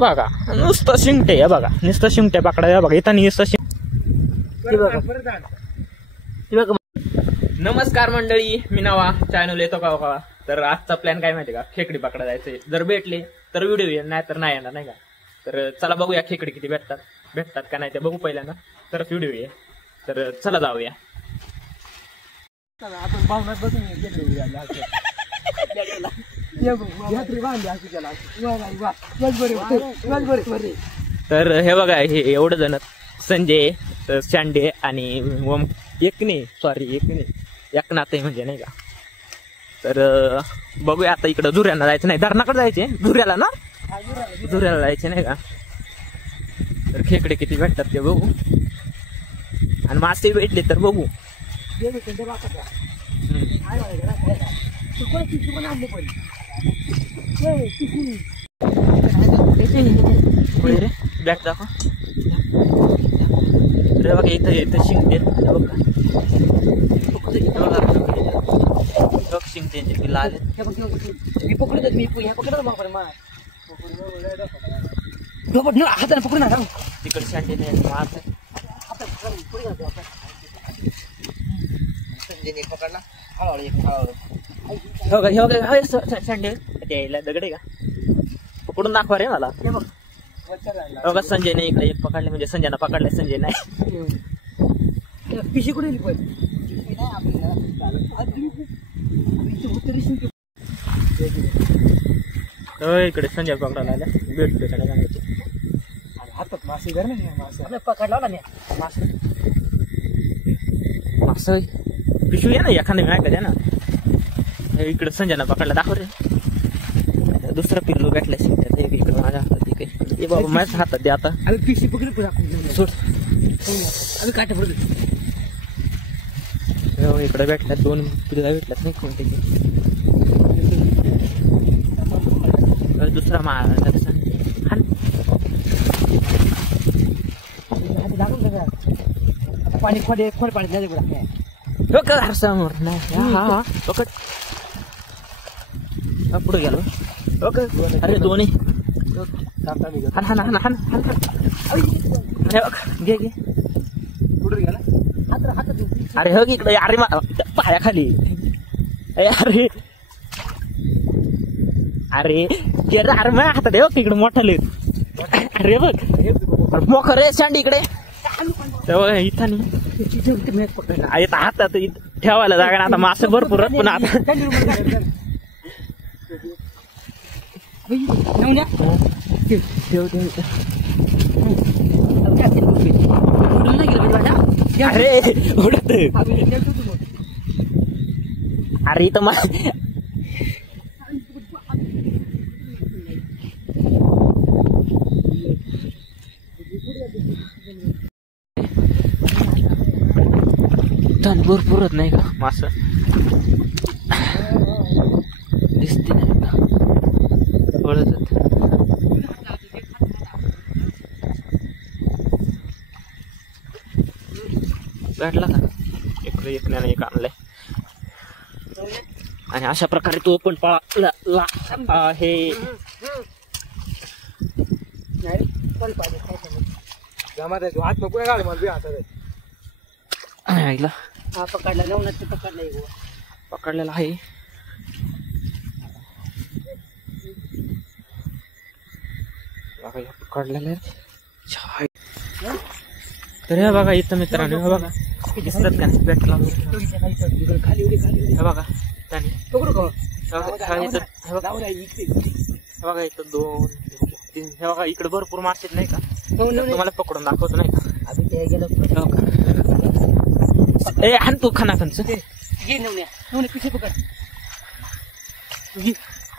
बघा नुसतं शिंगटे आहे बघा, नुसतं शिंगटे पकडायला बघा इथं नुसतं नमस्कार मंडळी, मी नवा चॅनल येतो का. तर आजचा प्लॅन काय माहिती का, खेकडी पकडा जायचंय. जर भेटले तर व्हिडिओ येईल, नाही तर नाही येणार नाही का. तर चला बघूया खेकडी किती भेटतात का नाही ते बघू पहिल्यांदा, तर व्हिडिओ येईल. तर चला जाऊया. आपण भावनात बसून तर हे बघा, हे एवढं जण संजय, शांडे आणि एकनाथ म्हणजे नाही का. तर बघूया आता. इकडं झुऱ्याला जायचं नाही, धरणाकडे जायचे, झुऱ्याला जायचे नाही का. तर खेकडे किती भेटतात ते बघू, आणि मासे भेटले तर बघू. बॅट दाखव रे बघा. इथं शिंगते शिंगते लाल मी पकडत मी पकडत हाताने पकडून ना तिकडे शांडे संजयने पकडला हळूहळू. शांडे द्यायला दगड आहे का, पकडून दाखवा रे मला. बघा संजयने इकडे एक पकडले, म्हणजे संजयना पकडले, संजय नाही. पिशी कुठे इकडे संजय पकडायला आल्या, भेटतो त्याला हातात मासे घर नाही पकडला ना मासे पिशवी आहे ना एखाद्या नाही का द्या ना. इकडे संजयना पकडला, दाखव रे. दुसरा पिल्लू भेटला शिकतात इकडे माझ्या हातात. ठीक आहे बाबा, माझ्या हातात द्या आता. पिशी पकडली सोड काटे पडत. इकडे भेटल्या, दोन पिल्ला भेटल्यात नाही कोणते. दुसरा पाणी खोड पाणी नाही समोर नाही. पकड पुढे गेलो. अरे दोन्ही घे कुठे गेला हात. अरे हो इकडे. अरे पायाखाली. अरे अरे अरे माझ्या हातात आहे इकडे मोठा लेत. अरे बघ मोख रे शांडी इकडे. इथं नाही हातात ठेवायला जागा ना. आता मासे भरपूर पण आता अरे उडत. अरे इथं भरपूरच नाही का मास दिसते नाही का. भेटला का इकडे एकण्याने एक आणलंय. आणि अशा प्रकारे तो पण हे आईला पकडला नवनाथ पकडलेला आहे. पकडलेलं आहे. तर हे बघा इथं मित्रांनो, हे बघा दिसतात का भेटला खाली हे बघा त्याने. बघा इथं 2 3 हे बघा इकडे भरपूर मासे नाही का. तुम्हाला पकडून दाखवतो नाही का. ए हान तू खाना खनच पिशे पकड.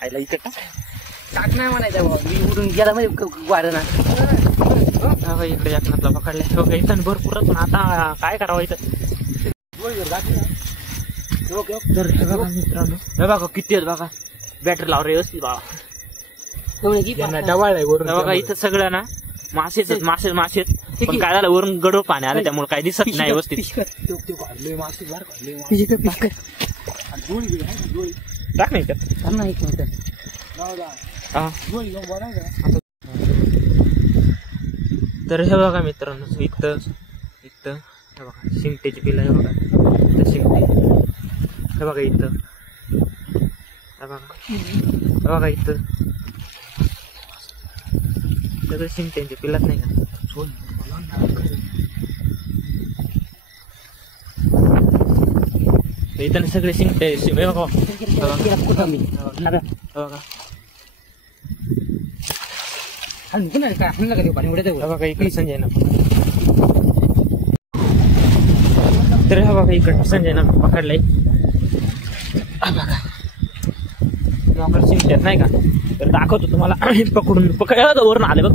आईला इथे टाक नाही म्हणायचं बाबा, मी उडून गेला म्हणजे वाढ ना. इकडे एकनाथला पकडले. इथं भरपूर पण आता काय करावं इथं. तर हे बघा मित्रांनो, हे बघा किती आहेत बघा. बॅटरी लाव रे असली बाबा. बघा इथं सगळं ना मासेच मासे. पण काय झालं, वरून गडो पाणी आलं त्यामुळे काय दिसत नाही व्यवस्थित. टाक नाही का. तर हे बघा मित्रांनो, इथं हे बघा शिंगटेची पिलं, हे बघा इथं शिंगटे, हे बघा इथं, हे बघा इथं सगळे शिंगट्यांचे पिल्लाच नाही का. इथं सगळे शिंगटे बघा बघा इकडे संजय ना. तर हा बघा इकडे संजय ना पकडलाय बघा मोकर शिंगट्यात नाही का. तर दाखवतो तुम्हाला पकडून पकडायला वरून आले बघ.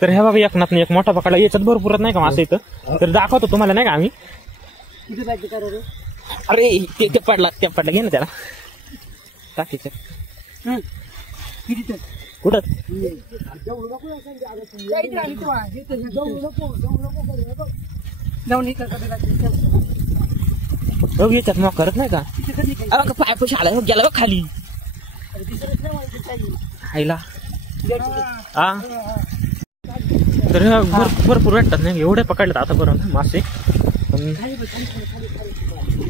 तर ह्या बघा एकनाथ एक मोठा पकडला, याच्यात भरपूरच नाही का मासे इथं. तर दाखवतो तुम्हाला नाही का आम्ही. अरे ते पडला घे ना त्याला टाकीचं कुठं. याच्यात मग करत नाही का. पाय पैसे आला गेला बघ खाली आईला. हा तर भरपूर वाटतात नाही एवढे पकडलेत आतापर्यंत मासे. पण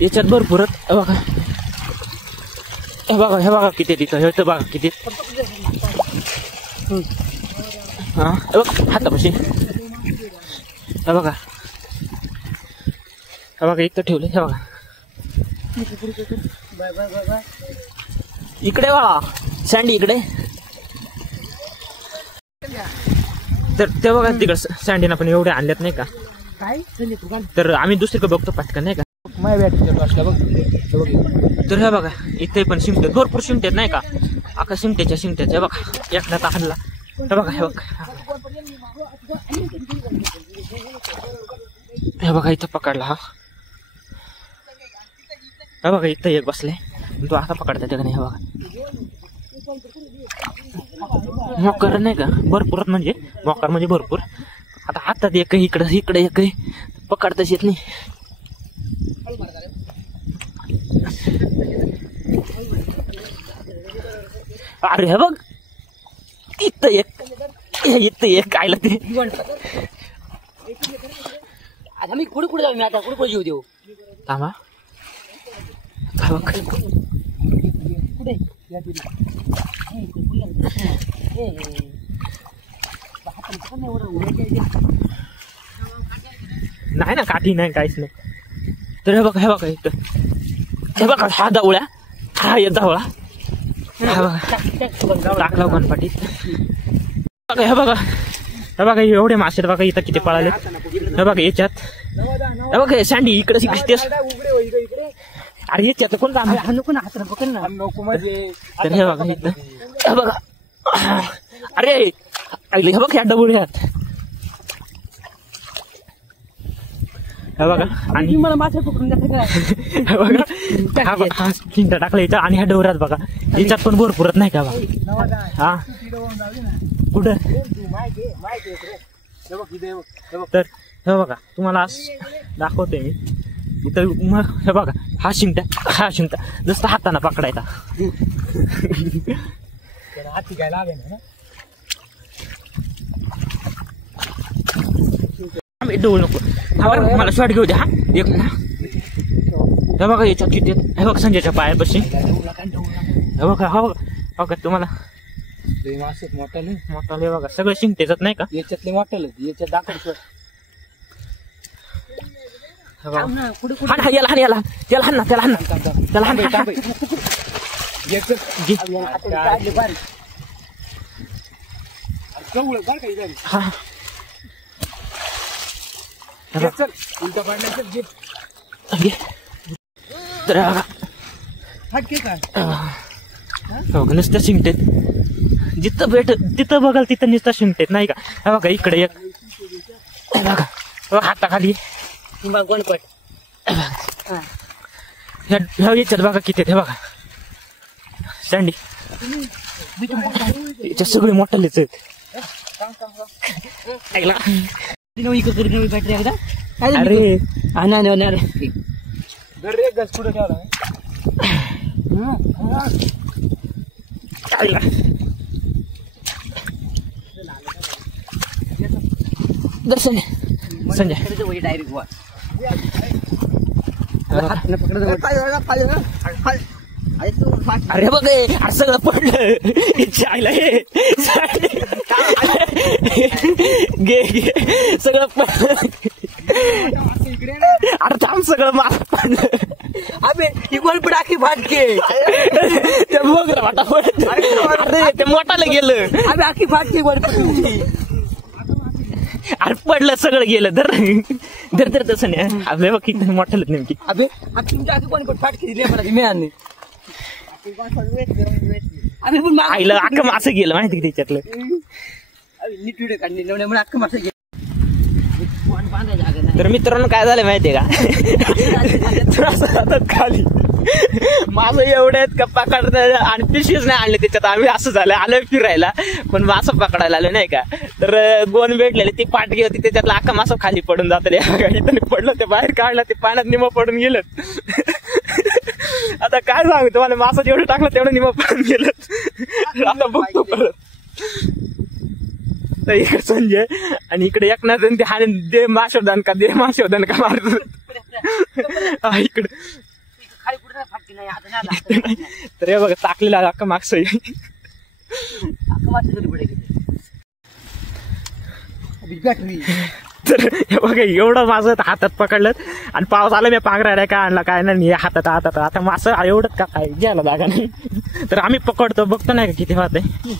याच्यात भरपूरच बघा. हे बघा किती तिथं, हे तर बघा किती. हा बघ हातापाशी, हे बघा इथं ठेवले. हे बघा इकडे बघा सँडी इकडे. तर ते बघा तिकडे सँडीना पण एवढे आणल्यात नाही का. तर आम्ही दुसरीकडे बघतो पटकन नाही का. तर हे बघा इथे पण शिंगटेत, भरपूर शिंगटेत नाही का. आका शिंगट्याच्या बघा एकदा आणला. हे बघा हे बघा इथं पकडला. हा बघा इथं एक बसले, तो आता पकडता त्याने. हे बघा मोकर नाही का भरपूर, म्हणजे मोकर म्हणजे भरपूर. आता हातात एक इकडे एक पकडताच येत नाही. अरे हे बघ इथं एक कायला ते. आता मी कुठे जाऊ, मी आता कुठे येऊ देऊ. थांबा कुठे नाही ना काठी नाही काहीच नाही. तर हे बघा इथं, हे बघा हा जावळ्या, हा येत जावळा. टाकला गणपतीत. हे बघा एवढे मासे बघा इथं किती पळाले. हे बघा याच्यात, हे बघा सँडी इकडे दिसतेस. अरे याच्यात कोण काम नको ना हात पकड ना. तर हे बघा इथं, हे बघा अरे हे बघ या डबुळ्यात. हे बघा आणि मला मासे पकडून बघा हा चिंता टाकला याच्यात. आणि ह्या डोऱ्यात बघा याच्यात पण भरपूरच नाही का बघा. हा कुठं. तर हे बघा तुम्हाला दाखवतोय मी इथं. मग हे बघा हा शिंगटा जसं हाताना पकडायचा. हाती काय लागेल ना. डोळ नको मला शॉट घेऊ द्या. हा एक हे बघा याच्यात किती. हे बघा संजयच्या पायापाशी. हे बघा तुम्हाला मोठाले बघा सगळं शिंगटेच नाही का. याच्यातले मोठे याच्यात दाखव. याला नुसतं शिंगटेत. जिथं तिथं बघाल तिथं नुसतं शिंगटेत नाही का. हे बघा इकडे एक, बघा हाताखाली गणपत. ह्या याच्यात बघा किती. हे बघा सँडी याच्यात सगळे मोठालेच आहेत. अरे दर्शन संजय डायरेक्ट अरे बघ अरे सगळं पडलं चायला हे घे घे सगळं पडलं अरे थांब सगळं मास पडलं अबे इक्वल पडाकी फाटके ते बघ रे वाटाफट अरे ते मोठाला गेलं अबे आखी फाटके इक्वल पडली अरे पडलं सगळं गेलं धर धर धर तसं नाही आपल्या बघ किती मोठालं नेमकी अबे तुमच्या आखी कोण फाटके दिली मला मिळाली अबे पण आईला अख्खं मासं गेलं माहिती की त्याच्यातलं नीट व्हिडिओ काढली एवढ्यामुळे अख्खं मासे गेलं तर मित्रांनो काय झालं माहितीये का हातात खाली माझं एवढे आहेत का पकडत आणि पिशवीच नाही आणले त्याच्यात आम्ही असं झालं आलोय फिरायला पण मासं पकडायला आलो नाही का तर गोन भेटलेले ती पाटगी होती त्याच्यातला अख्खा मासं खाली पडून जात इथं पडलं ते बाहेर काढलं ते पाण्यात निम पडून गेलं आता काय सांगू तुम्हाला मासं जेवढं टाकलं तेवढं निम पडून गेलं आता बघतो परत तर इकडे संजय आणि इकडे एकनाथ ते हा दे माशोधन का मारतो इकडे तर हे बघा टाकलेला अख्खा मागस तर हे बघा एवढं माझं हातात पकडलं आणि पाऊस आला मी पांघरायला काय आणला काय नाही हातात आता मासं एवढंच का काय घ्यायला जागा नाही तर आम्ही पकडतो बघतो नाही का किती वाद आहे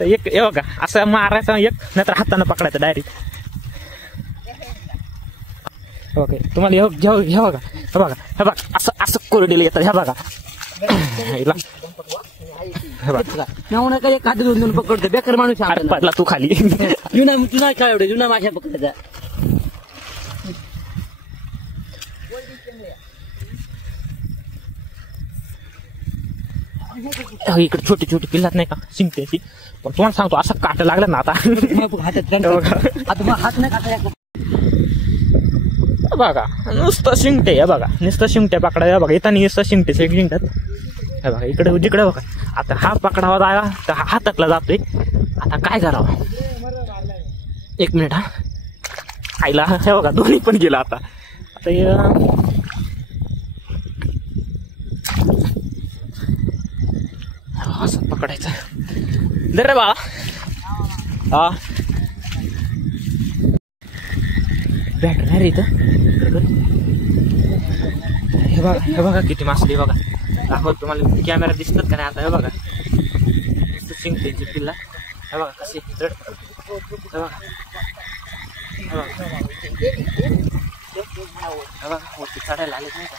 तर एक हे बघा असं मारायचं एक नाहीतर हातानं पकडायचं डायरेक्ट ओके तुम्हाला हे बघा असं असं कोरडीला येतात ह्या बघा खात घेऊन पकडतो बेकार माणूस पडला तू खाली जुना काय एवढे जुना माशा पकडायचा इकडे छोटी छोटी पिल्लात नाही का शिंकते पण तुम्हाला सांगतो असं काट लागलं ना आता हात नाही काटा बघा नुसतं शिंकते हे बघा नुसतं शिंकटे पकडा बघा इथं नुसतं शिंकते शिंकतात हे बघा इकडे जिकडे बघा आता हा पकडावा जागा तर हा हातातला जातोय आता काय करावं एक मिनिट हा आईला हे बघा दोन्ही पण गेला आता असं पकडायचं दर रे बाळा हा बॅट नाही रे इथं हे बघा किती मासली बघा दाखवत तुम्हाला कॅमेरा दिसतात का नाही आता हे बघा शिंकते पिल्ला हे बघा कशी हे बघा वरती चढायला आले नाही का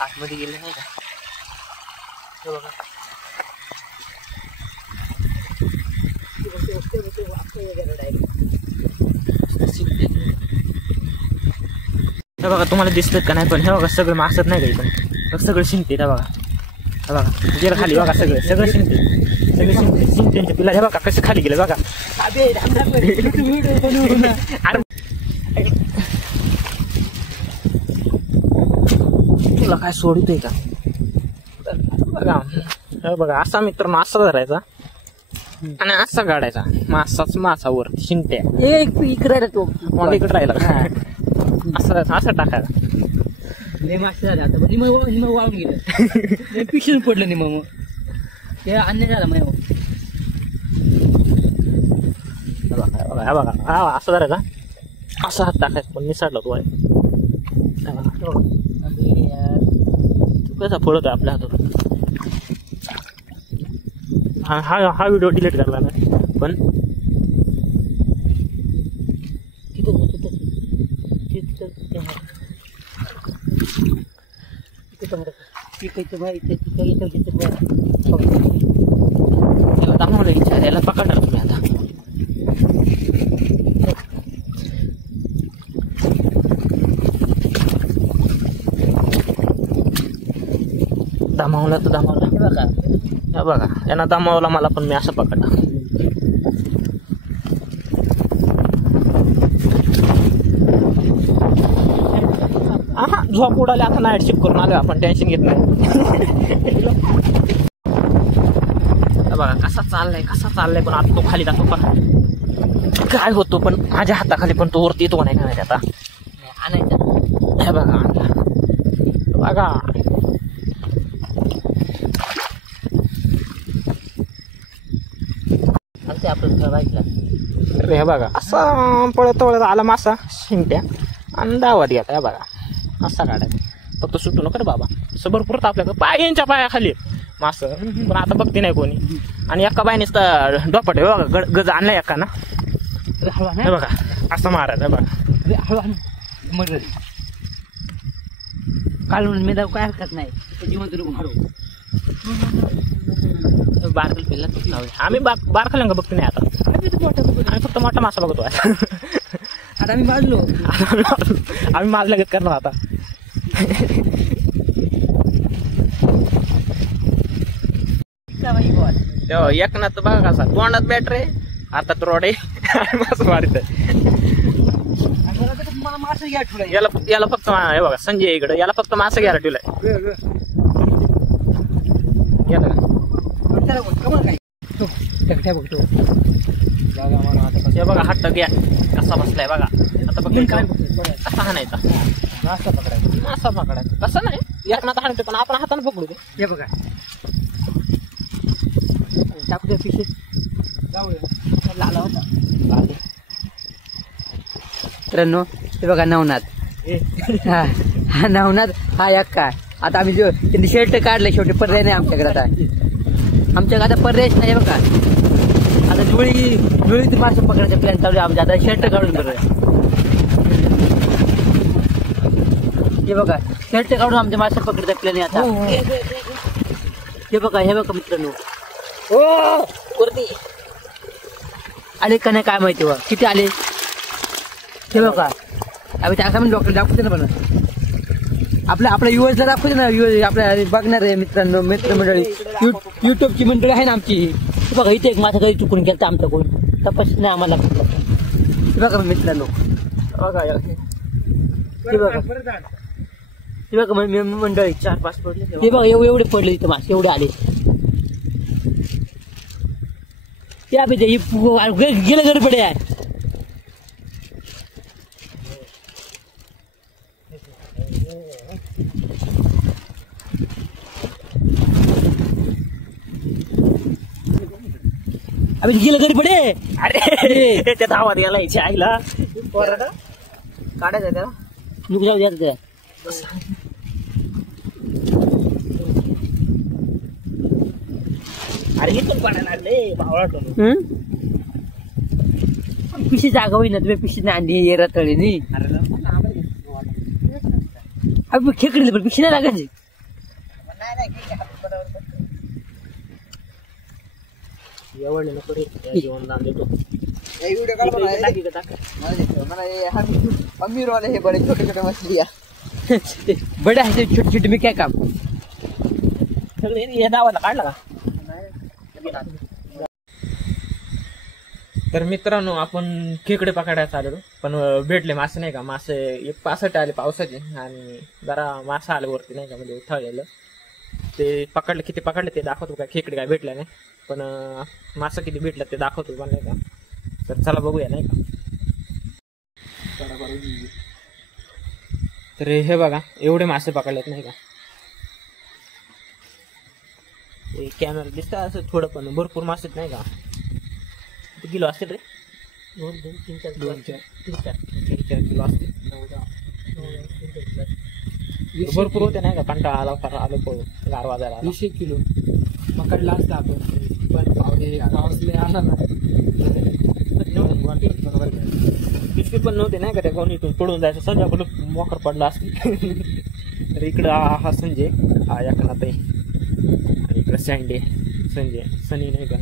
आतमध्ये गेले नाही का बघा हे बघा तुम्हाला दिसतात का नाही पण हे बघा सगळं मागसत नाही का इथं सगळं शिंकते हे बघा हे बघा गेलं खाली बघा सगळं शिंकते शिंकते पिला हे बघा कसं खाली गेलं बघा तुला काय सोडतोय का बघा हे बघा असा मित्रांनो असा धरायचा आणि असा काढायचा मासाच मासावर शिंकट्या इकडे तो मला इकडे राहिला असं टाकायला मासे झाले आता निम वाळून गेलं पिशून पडलं निम मग ते अन्याय झाला मग बघा हा असं धरायचा असा हात टाकायचा पण निसाडला तो कसा फोडतो आपल्या हातून हा व्हिडिओ डिलीट करला ना पण दाखवलं विचार याला पकडणार तुम्ही आता दमावला तर दमावला बघा यांना दमावला मला पण मी असं पकडला झोप उडाली आता नाईट शिफ्ट करून आलो आपण टेन्शन घेत नाही. बघा कसा चाललाय पण आता तो खाली जातो पण काय होतो पण माझ्या हाताखाली पण तो वरती येतो नाही का आता आणायचा. हे बघा आणला बघा आपलं बाईकला अरे हे बघा असा पळत आला मासा शिंगट्या आणि दावत गेला. हे बघा असा काढायचा फक्त सुटू नका रे बाबा. असं भरपूर आपल्याकडे पायांच्या पायाखाली मास पण आता बघते नाही कोणी. आणि एका बाईनेच तर डोपट आहे बघा गज आणलाय एका ना. हे बघा असं मारायचं बघा मग काल म्हणून मी काय हरकत नाही जिवंत मारू बारकल पिल्ला आम्ही बारखा लंग बघतो नाही आता. आम्ही फक्त मोठा मासा बघतो आता आम्ही माजलो आम्ही माज लगत करणार आता. एक ना तर बघा कसा तोंडात बॅटरी आता रोडे मास मारित याला फक्त हे बघा संजय इकडे याला फक्त मासा घ्यायला ठेवलाय. बघतो बघा हट्ट घ्या कसा बसलाय बघा. आता बघ कसा हाणायचा मासा पकडायचा कसं नाही एक ना हाणतो पण आपण हाताने पकडू दे. हे बघा टाकू द्या पिशे लाला होता मित्रांनो. हे बघा नवनाथ हा नवनाथ हा एक काय आता आम्ही जो त्यांनी शर्ट काढले शेवटी पर्याय नाही आमच्याकडे. आता आमच्याकडे आता पर्यायच नाही. बघा आता जुळीत मासे पकडायचा प्लॅन चालू आहे आमच्या. आता शर्ट काढून बघा हे बघा शर्ट काढून आमच्या मासे पकडायचा प्लॅन आहे आता. हे बघा मित्रांनो वरती आले का नाही काय माहिती बघा किती आले. हे बघा आम्ही त्या लोकांना दाखवते ना. पण आपल्या युएसला दाखवते ना. आपल्या बघणार आहे मित्रांनो मित्रमंडळी युट्यूबची मंडळी आहे ना आमची. बघा इथे एक मासा कधी चुकून गेला आमचा कोण तपास नाही आम्हाला. बघा मित्रांनो बघा हे बघा मंडळी 4-5 पडले. हे बघा एवढे पडले इथं मासे एवढे आले. ते गेलं गडबडे आहे. आम्ही गेलं घरी पडे. अरे त्या धावात यायला यायची आईला काढायचं त्याला नुक जाऊ द्या त्या. अरे हे पण पाण्याला लागले भावळा पिशी जागा होईना तुम्ही पिशी नाही आणली रतळी नाही. अरे खेकडे पण पिशी नाही लागायची. एवढे नको रे जेवण दान देतो. अमीर वाले हे बड़े छोटे छोटे मछलियाँ बड़े है छोटे छोटे में क्या काम. सगळे हे दावाला काढला का. तर मित्रांनो आपण खेकडे पकडायला आलेलो पण भेटले मासे नाही का. मासे 65 आले पावसाचे आणि जरा मासा आले वरती नाही का म्हणजे उथळलेलं. ते पकडले किती पकडले ते दाखवतो काय. खेकडे काय भेटले नाही पण मासा किती भेटलं ते दाखवतो पण नाही का. तर चला बघूया नाही का. तर हे बघा एवढे मासे पकडलेत नाही का. कॅमेरा दिसतं असं थोडं पण भरपूर मासेत नाही का. किती किलो असतील रे. 2-3-4 किलो असतील. भरपूर होते नाही का. कंटाळा आलो पळून गार वाजायला 20 किलो पकडला असता आपण पण पावले आला ना पिशवी पण नव्हते नाही का. त्या कोणी इथून पडून जायचं संजय मोकर पडला असते. तर इकडं हा संजय हा एकनाथई आणि इकडं संजय सनी नाही का.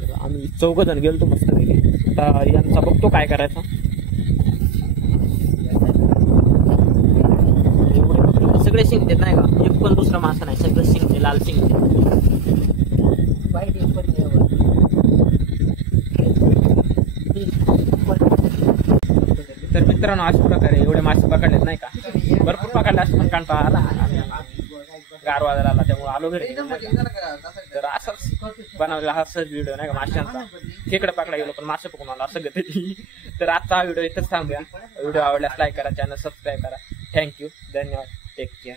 तर आम्ही 4 जण गेलतो मस्त पैकी. आता यांचा बघतो काय करायचा. सगळे शिंगते नाही का. एक पण दुसरा मासा नाही सगळं शिंगते लाल शिंगते. तर मित्रांनो अशा प्रकारे एवढे मासे पकडलेत नाही का, भरपूर पकडले असं पण कंटाळा आला, गार वाजायला आला त्यामुळे आलो घरी. तर असंच बनवलेला हा सहज व्हिडिओ नाही का माशांचा. खेकडे पकडा गेलो पण मासे पकडून आला असं गती. तर आजचा हा व्हिडिओ इथंच थांबूया. व्हिडिओ आवडल्यास लाईक करा, चॅनल सबस्क्राईब करा. थँक्यू, धन्यवाद, टेक केअर.